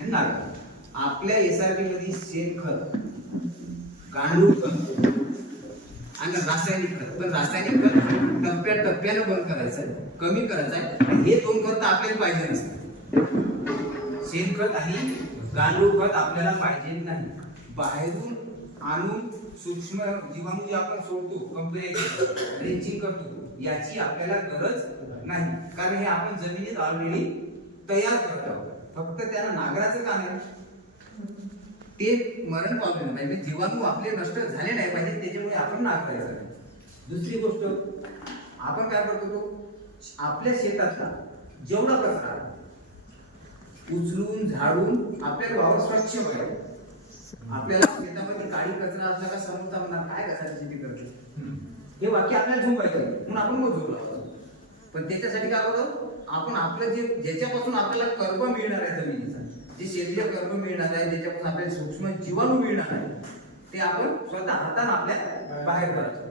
ह्यांना आपल्या एस आरमध्ये शेणखत गांडूळ खत आणि रासायनिक खत. पण रासायनिक खत टप्प्या टप्प्यानं बंद करायचं कमी करायचं आहे. हे दोन खत तर आपल्याला पाहिजे नसतात. शेणखत आणि गांडूळ खत आपल्याला पाहिजे नाही. बाहेरून आणून सूक्ष्म जीवाणू जे आपण सोडतो कंपनी रेंचिंग करतो याची आपल्याला गरज नाही. कारण हे आपण जमिनीत ऑलरेडी तयार करत आहोत. फक्त त्याला नागराचं काम आहे ते मरण पावले नाही. पाहिजे जीवाणू आपले नष्ट झाले नाही पाहिजे त्याच्यामुळे आपण नाग करायचं. दुसरी गोष्ट आपण काय करतो तो? आपल्या शेतातला जेवढा कचरा उचलून झाडून आपल्याला वावर स्वच्छ पाहिजे आपल्याला शेतामध्ये काळी कचरा असला का समजता म्हणणार काय कचऱ्याची शेती करते हे वाक्य आपल्याला झोपायचं म्हणून आपण मग झोपलो पण त्याच्यासाठी काय करतो? आपण आपलं जे ज्याच्यापासून आपल्याला कर्ब मिळणार आहे जमिनीचा जे सेंद्रिय कर्म मिळणार आहे ज्याच्यापासून आपल्याला सूक्ष्म जीवाणू मिळणार आहे ते आपण स्वतः हाताने आपल्या बाहेर करायचं